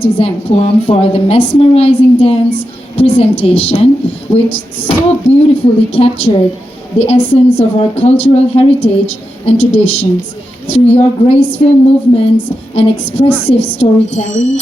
to Zangpum for the mesmerizing dance presentation, which so beautifully captured the essence of our cultural heritage and traditions through your graceful movements and expressive storytelling.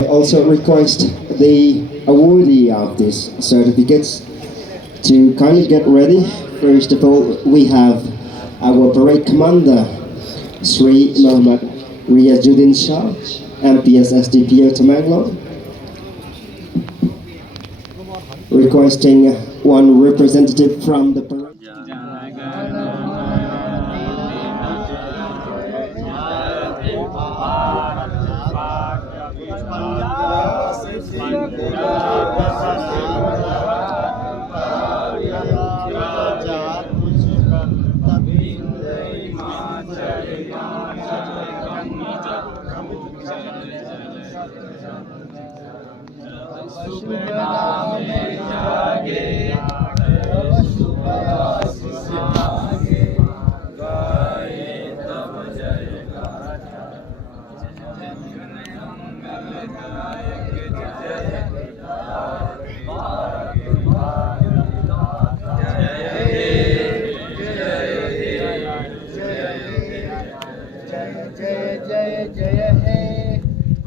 I also request the awardee of these certificates to kindly get ready. First of all, we have our parade commander, Sri Muhammad Riyazuddin Shah, MPS SDPO Temanglo, requesting one representative from the parade.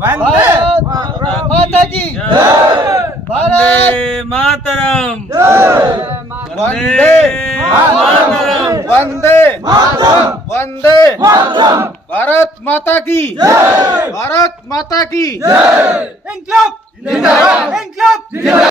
वंदे माता की भारत मातरम वंदे मातरम वंदे वंदे भारत माता की भारत माता की इंकलाब जिंदाबाद इंकलाब